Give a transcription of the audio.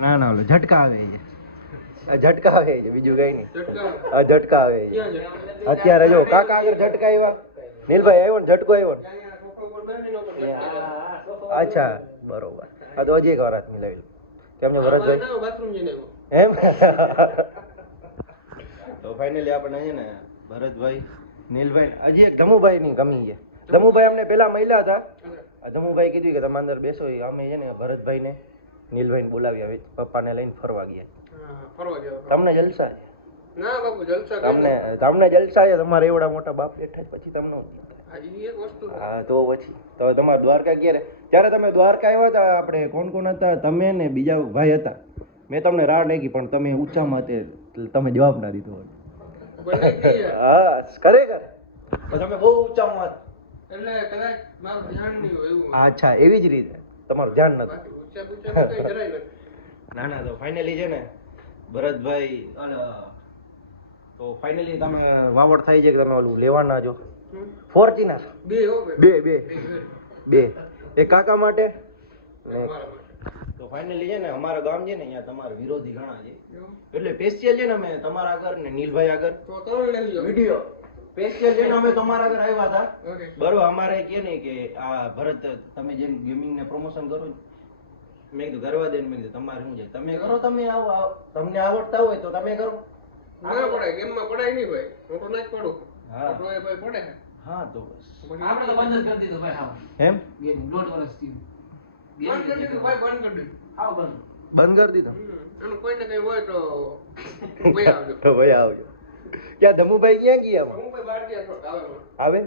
ના ના ઓલો ઝટકા આવે છે. આ ઝટકા આવે છે બીજું કઈ નહીં. આ ઝટકા આવે છે અત્યારે. જો કાકા આગળ ઝટકા આવ્યા. નીલભાઈ આવ્યો ને ઝટકો આવ્યો ને. અચ્છા બરોબર. આ તો હજી એક વાર હાથ મિલાવી લો. કેમ છે ભરતભાઈ? એમ તો ફાઇનલી આપણે છે ને ભરતભાઈ, નીલભાઈ, હજી એક ધમુભાઈ ની કમી છે. ધમુભાઈ અમને પેલા મળ્યા હતા. ધમુભાઈ કીધું કે તમે અંદર બેસો. અમે છે ને ભરતભાઈ ને નીલભાઈ ને બોલાવ્યા, પપ્પાને લઈને ફરવા ગયા. તમને જલસા છે? ના બાપુ જલસા તમને જલસા છે. તમારે એવડા મોટા બાપ બેઠા પછી તમને હા તો પછી તો તમારે દ્વારકા ક્યારે? ત્યારે તમે દ્વારકા આવ્યા હતા, આપણે કોણ કોણ હતા? તમે ને બીજા ભાઈ હતા. મેં તમને રાહ નાખી પણ તમે ઊંચામાં હતા, તમે જવાબ ના દીધો. હા ખરેખર તમે બહુ ઊંચામાં હતા. એટલે કદાચ મારું ધ્યાન નહીં હોય એવું. અચ્છા એવી જ રીતે તમારું ધ્યાન નથી. ના ના તો ફાઇનલી છે ને ભરતભાઈ, તો ફાઇનલી તમે વાવડ થાય છે કે તમે ઓલું લેવાના છો ફોર્ચ્યુનર? બે એક કાકા માટે ને. તો ફાઇનલી છે ને અમારા ગામ છે ને અહીંયા તમારા વિરોધી ઘણા છે, એટલે સ્પેશિયલ છે ને અમે તમારા આગળ ને નીલભાઈ આગળ વિડીયો સ્પેશિયલ છે ને અમે તમારા આગળ આવ્યા હતા. બરોબર. અમારે કે નહીં કે આ ભરત તમે જેમ ગેમિંગ ને પ્રમોશન કરો, મેં કીધું કરવા દે. મેં કીધું તમારે શું છે, તમે કરો. તમે આવો, તમને આવડતા હોય તો તમે કરો. ના પડે ગેમમાં પડાય નહીં ભાઈ. હું તો ના જ પડું. હા તો એ ભાઈ પડે. હા તો બસ આપણે તો બંધ જ કરી દીધું ભાઈ. હા એમ ગેમ 1.5 વર્ષથી બંધ કરી દીધું ભાઈ. બંધ કરી દીધું. આવ બંધ બંધ કરી દીધો. એનું કોઈને કઈ હોય તો ભાઈ આવજો. ભાઈ આવજો. ક્યાં ધમુભાઈ ક્યાં ગયા? હું ભાઈ બહાર ગયા આવે. આવે